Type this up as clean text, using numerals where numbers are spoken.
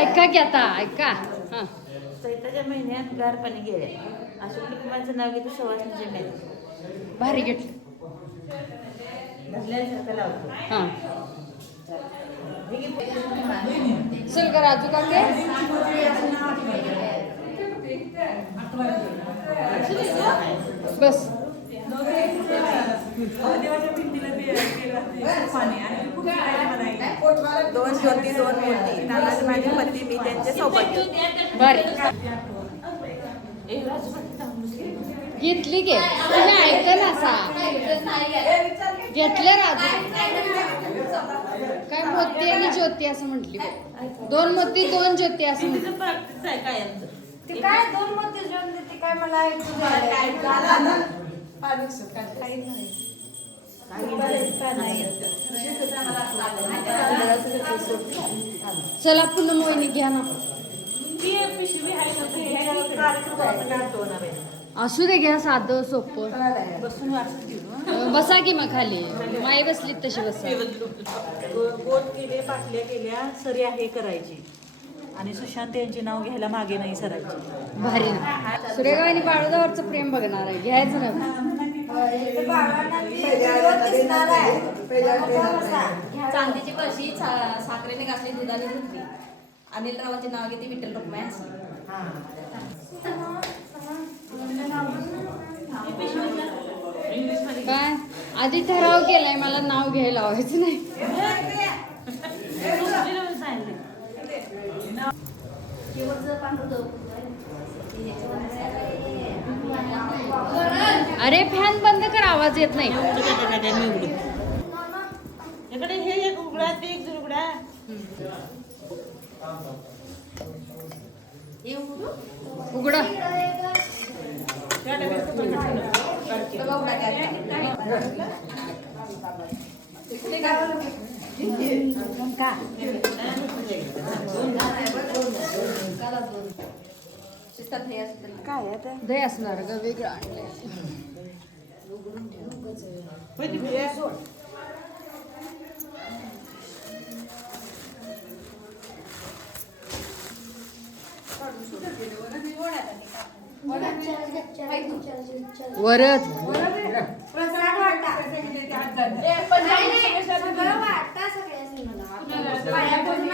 ऐका की आता ऐका. चैत्राच्या महिन्यात गार पाणी गेले अशोक कुटुंबाचं नाव घेतो सवासणीचे मेल भारी घेतलं. धरल्यासारखं लावतो. हां चल का राजू काके. बस दोन ज्योती दोन मूर्ती तानाजी माझे पती मी त्यांचे सौभाग्य. बरे घेतली घे तुम्ही ऐकलं असा घेतलं राजू. काय मोती आणि ज्योती असं म्हटली. दोन मोती दोन ज्योती असं म्हटली. ते काय दोन मोती जोडले ते काय मला ऐकू चला पुन्हा मोहिनी घ्या ना. असू दे घ्या साधं सोपं. बसा की मग खाली माई बसली तशी बसा. गोट केले पाटल्या केल्या सरी आहे करायची आणि सुशांत यांचे नाव घ्यायला मागे नाही सरायची. भारी ना. सुरेगावानी बाळूदावरचं प्रेम बघणार आहे घ्यायचं ना. चांदीची कळशी साखरेने घासली दुधाने धुतली. अनिल रावांचे नाव घेते विठ्ठल रुक्माई हसली. काय आधी ठराव केलाय मला नाव घ्यायला लावायचं नाही. अरे फॅन बंद कर आवाज येत नाही. इकडे हे एक उघडा ते एक उघडा. उघडा काय दही असणार ग वेगळं आणलंय. वरच प्रसाद वाटता सगळ्यांनी मला पाया पडून